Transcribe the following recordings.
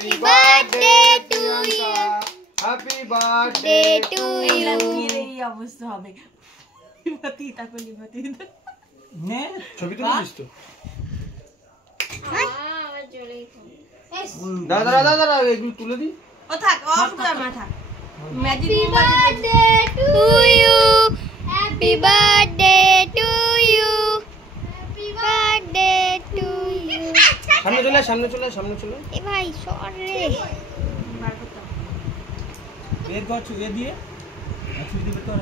Happy birthday to you. Happy birthday to you. এই অবস্থা হবে লিবাতি তাকো লিবাতি নে ছবি তুলিস তো আবার জলেই দাদা দাদা দাদা এগুলো তুলে দি ও থাক অফ কর মাথা magic birthday to you. Happy birthday to you. Happy birthday to you. সামনে চলে এ ভাই সরে বার করতে বের কর ছুঁয়ে দিয়ে ছুঁয়ে দিবে তো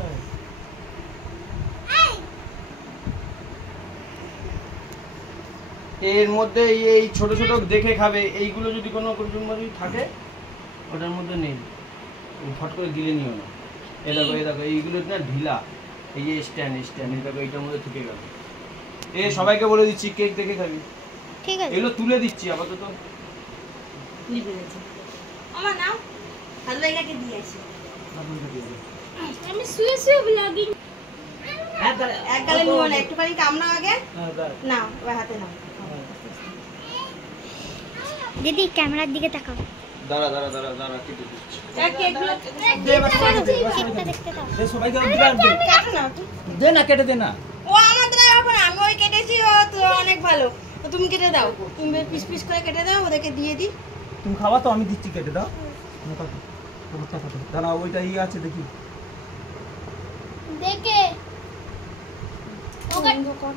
এর মধ্যে এই ছোট ছোট দেখে খাবে এইগুলো যদি কোনো যদি থাকে ওটার মধ্যে নেই ফট করে গিলে নিও না এই দেখো এইগুলো না ঢিলা এই যে স্ট্যান্ড এই দেখো এইটার মধ্যে থেকে গেল সবাইকে বলে দিচ্ছি কেক দেখে খাবি ঠিক আছে এগুলো তুলে দিচ্ছি আপাতত লিবে গেছে আমার নাও ভালো লাগাকে দিয়ে আসি আমি শুয়ে শুয়ে ব্লগিং এক গালে নিও না একটুখানি কামনা আগে নাও ওই হাতে নাও দিদি ক্যামেরার দিকে তাকাও দাঁড়া কেটে দিচ্ছি কেকগুলো দে বাস কেকটা দেখতে দাও দে সবাইকে দে কাটো নাও দে না কেটে দে না ও আমার দ্বারা হবে না আমি ওই কেটেছি ও তো অনেক ভালো তো তুমি কেটে দাও তুমি পিস পিস করে কেটে দাও ওদেরকে দিয়ে দিই তুমি খাওয়া তো আমি দিচ্ছি কেটে দাও দাঁড়া ওইটা আছে দেখি দেখে বন্ধ কর